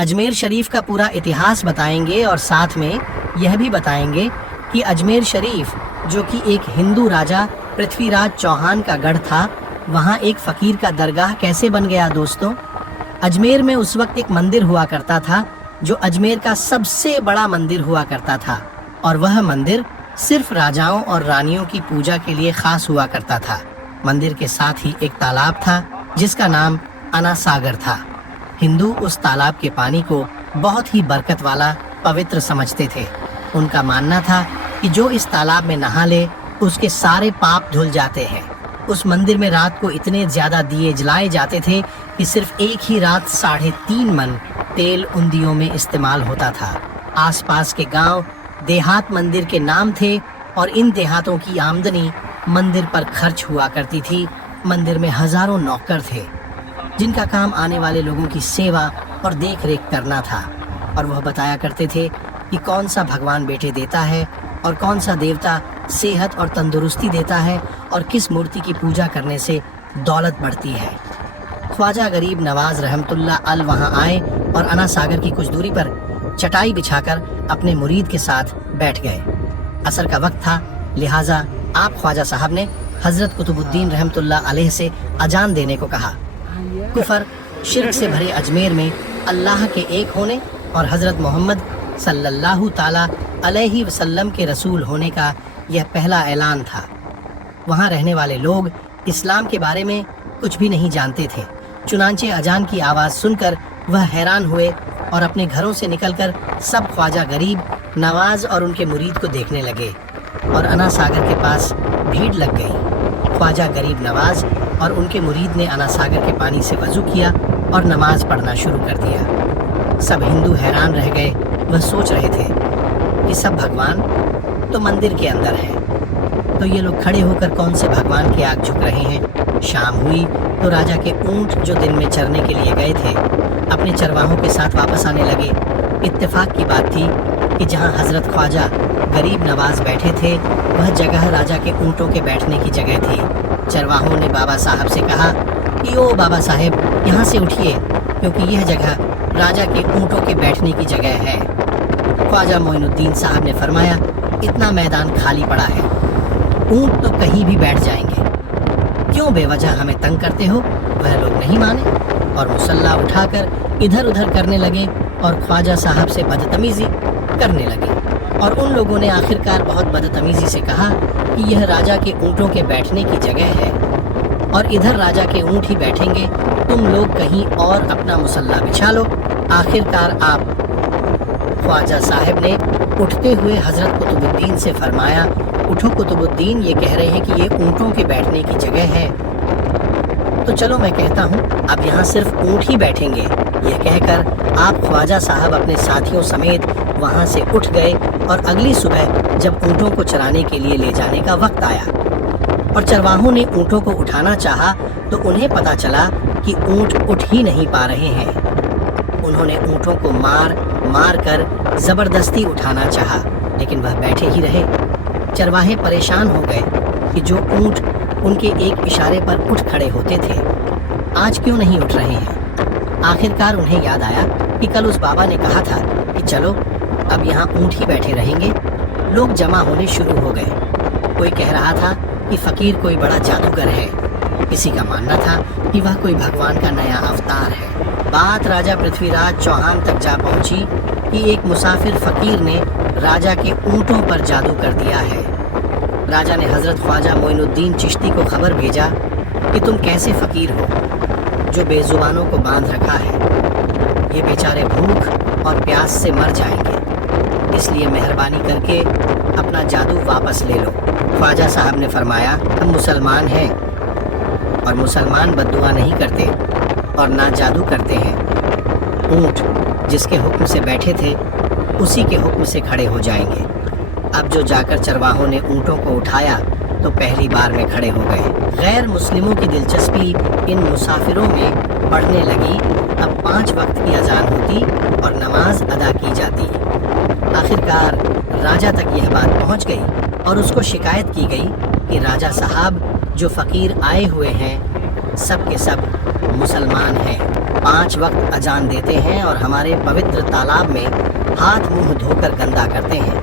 अजमेर शरीफ का पूरा इतिहास बताएंगे और साथ में यह भी बताएंगे कि अजमेर शरीफ जो कि एक हिंदू राजा पृथ्वीराज चौहान का गढ़ था, वहाँ एक फ़कीर का दरगाह कैसे बन गया। दोस्तों, अजमेर में उस वक्त एक मंदिर हुआ करता था जो अजमेर का सबसे बड़ा मंदिर हुआ करता था, और वह मंदिर सिर्फ राजाओं और रानियों की पूजा के लिए खास हुआ करता था। मंदिर के साथ ही एक तालाब था जिसका नाम अना सागर था। हिंदू उस तालाब के पानी को बहुत ही बरकत वाला पवित्र समझते थे। उनका मानना था कि जो इस तालाब में नहा ले उसके सारे पाप धुल जाते हैं। उस मंदिर में रात को इतने ज्यादा दिए जलाए जाते थे कि सिर्फ एक ही रात 3.5 मन तेल उन दियों में इस्तेमाल होता था। आसपास के गांव देहात मंदिर के नाम थे और इन देहातों की आमदनी मंदिर पर खर्च हुआ करती थी। मंदिर में हजारों नौकर थे जिनका काम आने वाले लोगों की सेवा और देख रेख करना था, और वह बताया करते थे कि कौन सा भगवान बेटे देता है और कौन सा देवता सेहत और तंदुरुस्ती देता है और किस मूर्ति की पूजा करने से दौलत बढ़ती है। ख्वाजा गरीब नवाज रहमतुल्लाह अल वहाँ आए और अना सागर की कुछ दूरी पर चटाई बिछाकर अपने मुरीद के साथ बैठ गए। असर का वक्त था, लिहाजा आप ख्वाजा साहब ने हजरत कुतुबुद्दीन रहमतुल्लाह अलैह से अजान देने को कहा। कुफर शिर्क से भरे अजमेर में अल्लाह के एक होने और हजरत मोहम्मद सल्लल्लाहु ताला अलैहि वसल्लम के रसूल होने का यह पहला ऐलान था। वहाँ रहने वाले लोग इस्लाम के बारे में कुछ भी नहीं जानते थे। चुनांचे अजान की आवाज़ सुनकर वह हैरान हुए और अपने घरों से निकलकर सब ख्वाजा गरीब नवाज और उनके मुरीद को देखने लगे, और अना सागर के पास भीड़ लग गई। ख्वाजा गरीब नवाज और उनके मुरीद ने अना सागर के पानी से वज़ू किया और नमाज पढ़ना शुरू कर दिया। सब हिंदू हैरान रह गए। वह सोच रहे थे कि सब भगवान तो मंदिर के अंदर है, तो ये लोग खड़े होकर कौन से भगवान के आग झुक रहे हैं। शाम हुई तो राजा के ऊंट जो दिन में चरने के लिए गए थे अपने चरवाहों के साथ वापस आने लगे। इत्तेफाक की बात थी कि जहाँ हजरत ख्वाजा गरीब नवाज बैठे थे वह जगह राजा के ऊँटों के बैठने की जगह थी। चरवाहों ने बाबा साहब से कहा कि ओ बाबा साहब, यहाँ से उठिए क्योंकि यह जगह राजा के ऊँटों के बैठने की जगह है। ख्वाजा मोइनुद्दीन साहब ने फरमाया, इतना मैदान खाली पड़ा है, ऊँट तो कहीं भी बैठ जाएंगे, क्यों बेवजह हमें तंग करते हो। वह लोग नहीं माने और मुसल्ला उठाकर इधर उधर करने लगे और ख्वाजा साहब से बदतमीजी करने लगे, और उन लोगों ने आखिरकार बहुत बदतमीजी से कहा कि यह राजा के ऊँटों के बैठने की जगह है और इधर राजा के ऊँट ही बैठेंगे, तुम लोग कहीं और अपना मुसल्ला बिछा लो। आखिरकार आप ख्वाजा साहब ने उठते हुए हजरत कुतुबुद्दीन से फरमाया, उठो कुतुबुद्दीन, ये कह रहे हैं कि ये ऊँटों के बैठने की जगह है, तो चलो मैं कहता हूँ अब यहाँ सिर्फ ऊँट ही बैठेंगे। यह कहकर आप ख्वाजा साहब अपने साथियों समेत वहाँ से उठ गए, और अगली सुबह जब ऊँटों को चराने के लिए ले जाने का वक्त आया और चरवाहों ने ऊँटों को उठाना चाहा तो उन्हें पता चला कि ऊँट उठ ही नहीं पा रहे हैं। उन्होंने ऊँटों को मार कर ज़बरदस्ती उठाना चाहा, लेकिन वह बैठे ही रहे। चरवाहे परेशान हो गए कि जो ऊँट उनके एक इशारे पर उठ खड़े होते थे आज क्यों नहीं उठ रहे हैं। आखिरकार उन्हें याद आया कि कल उस बाबा ने कहा था कि चलो अब यहाँ ऊँट ही बैठे रहेंगे। लोग जमा होने शुरू हो गए। कोई कह रहा था कि फ़कीर कोई बड़ा जादूगर है, किसी का मानना था कि वह कोई भगवान का नया अवतार है। बात राजा पृथ्वीराज चौहान तक जा पहुंची कि एक मुसाफिर फ़कीर ने राजा के ऊँटों पर जादू कर दिया है। राजा ने हज़रत ख्वाजा मोइनुद्दीन चिश्ती को खबर भेजा कि तुम कैसे फ़कीर हो जो बेज़ुबानों को बांध रखा है, ये बेचारे भूख और प्यास से मर जाएंगे, इसलिए मेहरबानी करके अपना जादू वापस ले लो। ख्वाजा साहब ने फरमाया, हम मुसलमान हैं और मुसलमान बद्दुआ नहीं करते और ना जादू करते हैं। ऊँट जिसके हुक्म से बैठे थे उसी के हुक्म से खड़े हो जाएंगे। अब जो जाकर चरवाहों ने ऊँटों को उठाया तो पहली बार में खड़े हो गए। गैर मुस्लिमों की दिलचस्पी इन मुसाफिरों में बढ़ने लगी। अब 5 वक्त की अजान होती और नमाज अदा की जाती। आखिरकार राजा तक यह बात पहुंच गई और उसको शिकायत की गई कि राजा साहब जो फ़कीर आए हुए हैं सब के सब मुसलमान हैं। 5 وقت اذان دیتے ہیں اور ہمارے پوتر تالاب میں ہاتھ منہ دھو کر گندا کرتے ہیں۔